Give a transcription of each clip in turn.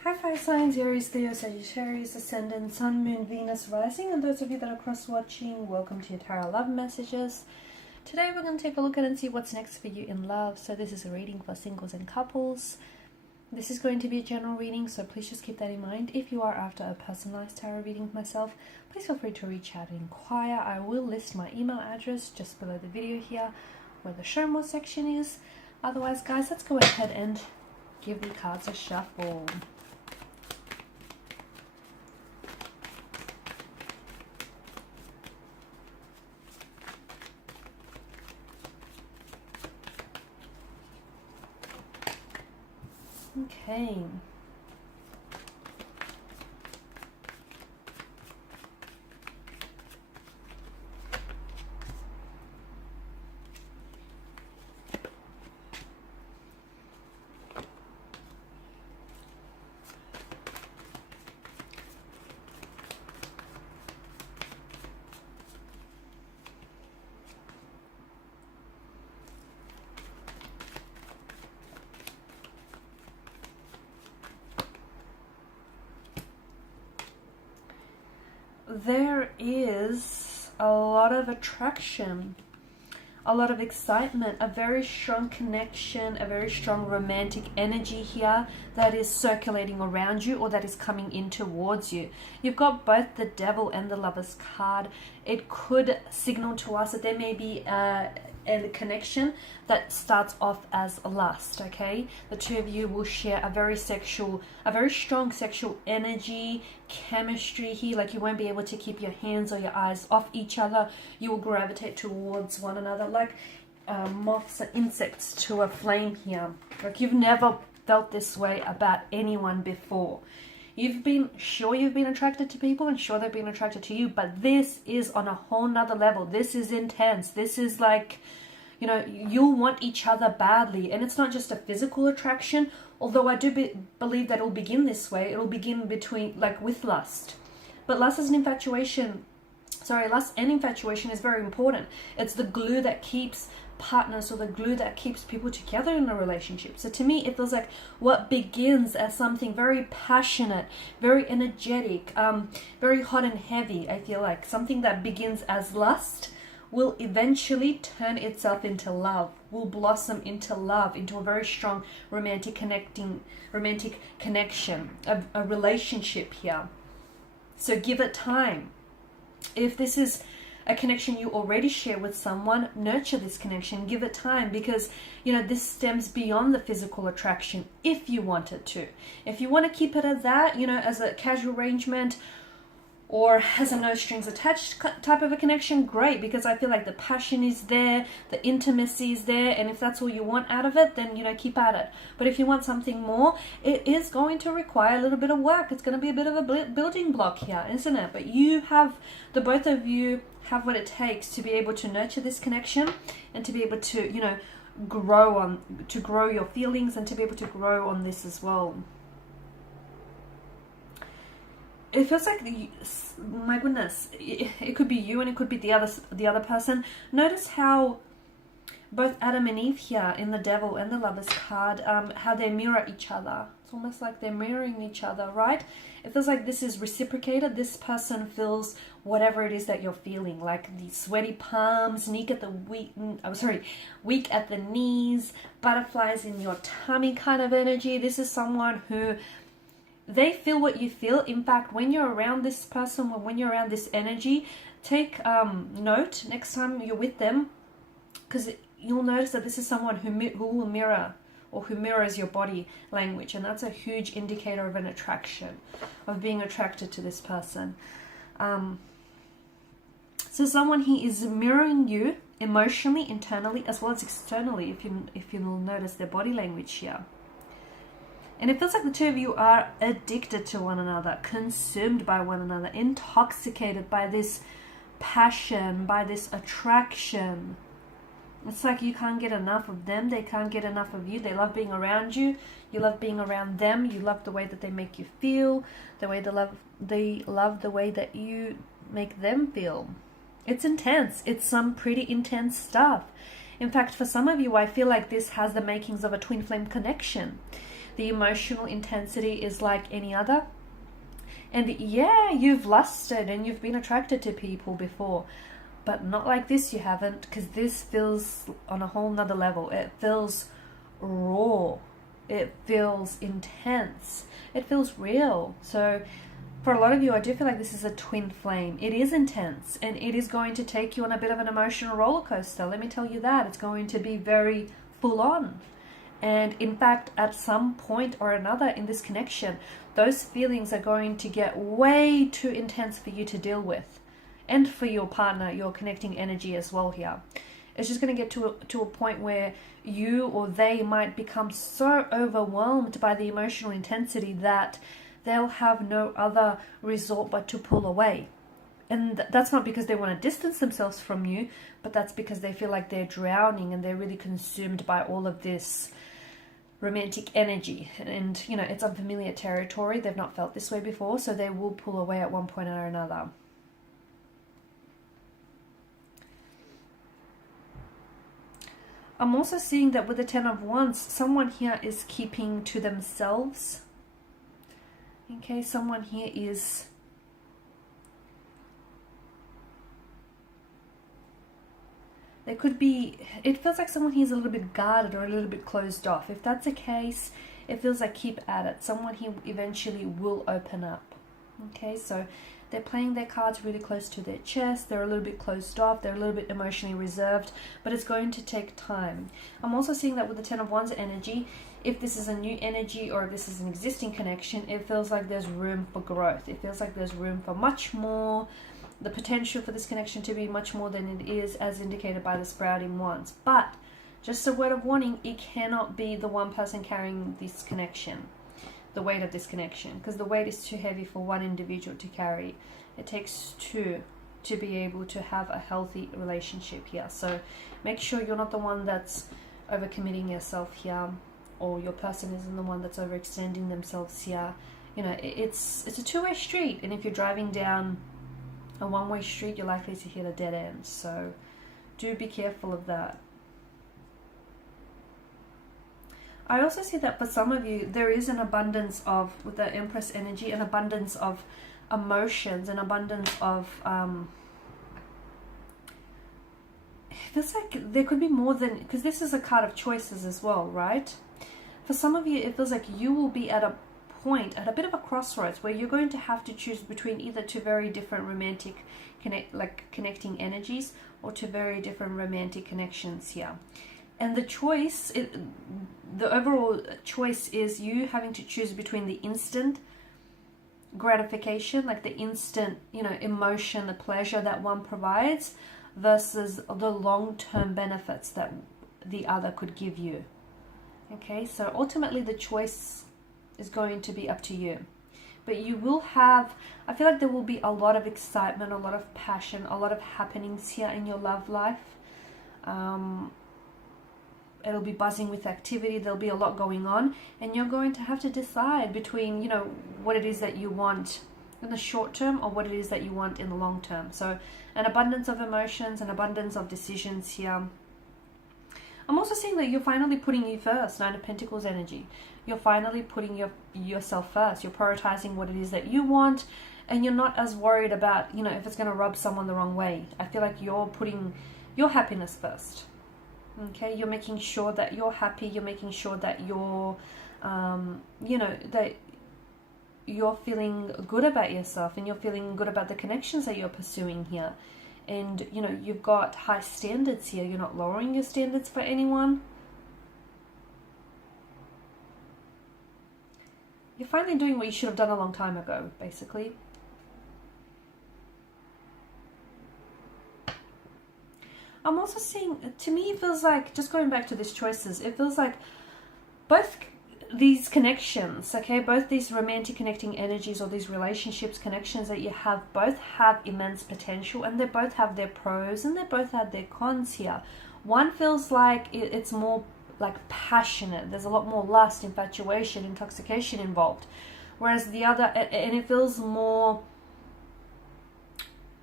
Hi fire signs, Aries, Leo, Sagittarius, Ascendant, Sun, Moon, Venus, Rising, and those of you that are cross-watching, welcome to your Tarot Love Messages. Today we're going to take a look at and see what's next for you in love. So this is a reading for singles and couples. This is going to be a general reading, so please just keep that in mind. If you are after a personalized tarot reading with myself, please feel free to reach out and inquire. I will list my email address just below the video here, where the show more section is. Otherwise, guys, let's go ahead and give the cards a shuffle. Okay. There is a lot of attraction, a lot of excitement, a very strong connection, a very strong romantic energy here that is circulating around you or that is coming in towards you. You've got both the Devil and the Lover's card. It could signal to us that there may be a connection that starts off as lust. Okay, the two of you will share a very strong sexual energy, chemistry here. Like, you won't be able to keep your hands or your eyes off each other. You will gravitate towards one another like moths and insects to a flame here. Like, you've never felt this way about anyone before. You've been attracted to people and sure they've been attracted to you, but this is on a whole nother level. This is intense. This is like, you know, you'll want each other badly. And it's not just a physical attraction, although I do believe that it'll begin this way. It'll begin with lust. But lust and infatuation is very important. It's the glue that keeps partners, or the glue that keeps people together in a relationship. So to me, it feels like what begins as something very passionate, very energetic, very hot and heavy, I feel like something that begins as lust will eventually turn itself into love, will blossom into love, into a very strong romantic connection, a relationship here. So give it time. If this is a connection you already share with someone, nurture this connection, give it time, because, you know, this stems beyond the physical attraction if you want it to. If you want to keep it as that, you know, as a casual arrangement or as a no strings attached type of a connection, great, because I feel like the passion is there, the intimacy is there, and if that's all you want out of it, then, you know, keep at it. But if you want something more, it is going to require a little bit of work. It's going to be a bit of a building block here, isn't it? But the both of you have what it takes to be able to nurture this connection and to be able to, you know, grow your feelings and to be able to grow on this as well. It feels like, my goodness, it could be you and it could be the other person. Notice how both Adam and Eve here in the Devil and the Lover's card, how they mirror each other. It's almost like they're mirroring each other, right? It feels like this is reciprocated. This person feels whatever it is that you're feeling, like the sweaty palms, weak at the knees, butterflies in your tummy kind of energy. This is someone who, they feel what you feel. In fact, when you're around this person, when you're around this energy, take note next time you're with them, because you'll notice that this is someone who will mirror, or who mirrors your body language, and that's a huge indicator of an attraction, of being attracted to this person. So someone he is mirroring you emotionally, internally, as well as externally, if you'll notice their body language here. And it feels like the two of you are addicted to one another, consumed by one another, intoxicated by this passion, by this attraction. It's like you can't get enough of them, they can't get enough of you. They love being around you, you love being around them, you love the way that they make you feel, they love the way that you make them feel. It's intense. It's some pretty intense stuff. In fact, for some of you, I feel like this has the makings of a twin flame connection. the emotional intensity is like any other. And yeah, you've lusted and you've been attracted to people before, but not like this, you haven't, because this feels on a whole nother level. It feels raw. It feels intense. It feels real. So for a lot of you, I do feel like this is a twin flame. It is intense and it is going to take you on a bit of an emotional roller coaster. Let me tell you that. It's going to be very full on. And in fact, at some point or another in this connection, those feelings are going to get way too intense for you to deal with. And for your partner, your connecting energy as well here. It's just going to get to a point where you or they might become so overwhelmed by the emotional intensity that they'll have no other resort but to pull away. And that's not because they want to distance themselves from you, but that's because they feel like they're drowning and they're really consumed by all of this romantic energy. And, you know, it's unfamiliar territory. They've not felt this way before, so they will pull away at one point or another. I'm also seeing that with the Ten of Wands, someone here is keeping to themselves. Okay, someone here is there could be, it feels like someone here is a little bit guarded or a little bit closed off. If that's the case, it feels like keep at it. Someone here eventually will open up. Okay, so they're playing their cards really close to their chest. They're a little bit closed off. They're a little bit emotionally reserved, but it's going to take time. I'm also seeing that with the Ten of Wands energy, if this is a new energy or if this is an existing connection, it feels like there's room for growth. It feels like there's room for much more, the potential for this connection to be much more than it is as indicated by the sprouting wands. But just a word of warning, it cannot be the one person carrying this connection, the weight of this connection, because the weight is too heavy for one individual to carry. It takes two to be able to have a healthy relationship here. So make sure you're not the one that's overcommitting yourself here, or your person isn't the one that's overextending themselves here. You know, it's a two-way street, and if you're driving down a one-way street, you're likely to hit a dead end. So do be careful of that. I also see that for some of you, there is an abundance of, with the Empress energy, an abundance of emotions, an abundance of, it feels like there could be more than, because this is a card of choices as well, right? For some of you, it feels like you will be at a point, at a bit of a crossroads, where you're going to have to choose between either two very different romantic connecting energies, or two very different romantic connections here. And the choice, the overall choice is you having to choose between the instant gratification, like the instant, you know, emotion, the pleasure that one provides, versus the long-term benefits that the other could give you. Okay, so ultimately the choice is going to be up to you. But you will have, I feel like there will be a lot of excitement, a lot of passion, a lot of happenings here in your love life. It'll be buzzing with activity. There'll be a lot going on, and you're going to have to decide between, you know, what it is that you want in the short term or what it is that you want in the long term. So an abundance of emotions, an abundance of decisions here. I'm also seeing that you're finally putting you first. Nine of Pentacles energy. You're finally putting yourself first. You're prioritizing what it is that you want, and you're not as worried about, you know, if it's going to rub someone the wrong way. I feel like you're putting your happiness first. Okay, you're making sure that you're happy. You're making sure that you're, you know, that you're feeling good about yourself, and you're feeling good about the connections that you're pursuing here. And, you know, you've got high standards here. You're not lowering your standards for anyone. You're finally doing what you should have done a long time ago, basically. I'm also seeing, to me, it feels like, just going back to these choices, it feels like both these connections, okay, both these romantic connecting energies or these relationships, connections that you have, both have immense potential, and they both have their pros and they both have their cons here. One feels like it's more like passionate. There's a lot more lust, infatuation, intoxication involved. Whereas the other, and it feels more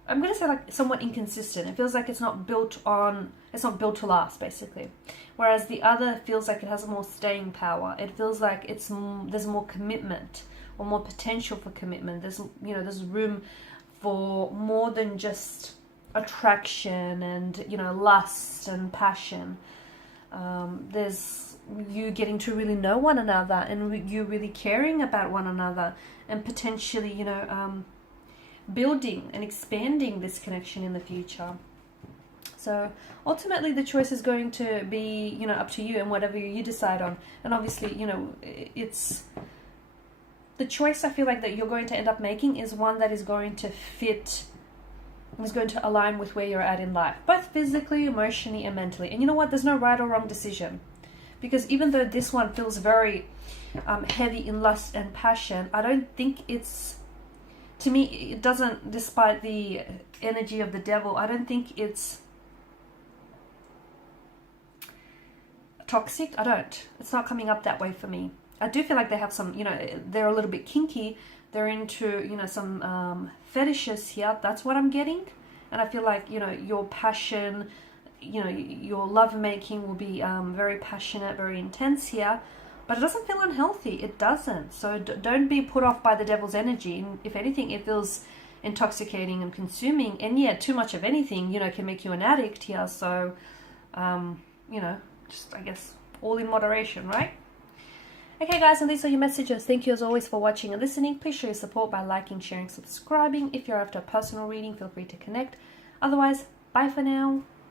I'm going to say like somewhat inconsistent. It feels like it's not built to last, basically. Whereas the other feels like it has more staying power. It feels like there's more commitment or more potential for commitment. There's room for more than just attraction and, lust and passion. There's you getting to really know one another and you really caring about one another and potentially, building and expanding this connection in the future. So ultimately the choice is going to be, up to you and whatever you decide on. And obviously, it's the choice I feel like that you're going to end up making is one that is going to fit, is going to align with where you're at in life, both physically, emotionally, and mentally. And you know what? There's no right or wrong decision. Because even though this one feels very heavy in lust and passion, I don't think to me, it doesn't, despite the energy of the devil, I don't think it's toxic. It's not coming up that way for me. I do feel like they have some, they're a little bit kinky. They're into, some fetishes here. That's what I'm getting. And I feel like, your passion, your lovemaking will be very passionate, very intense here. But it doesn't feel unhealthy. It doesn't. So don't be put off by the devil's energy. And if anything, it feels intoxicating and consuming. And yeah, too much of anything, can make you an addict here. So, just, I guess, all in moderation, right? Okay, guys, and these are your messages. Thank you as always for watching and listening. Please show your support by liking, sharing, subscribing. If you're after a personal reading, feel free to connect. Otherwise, bye for now.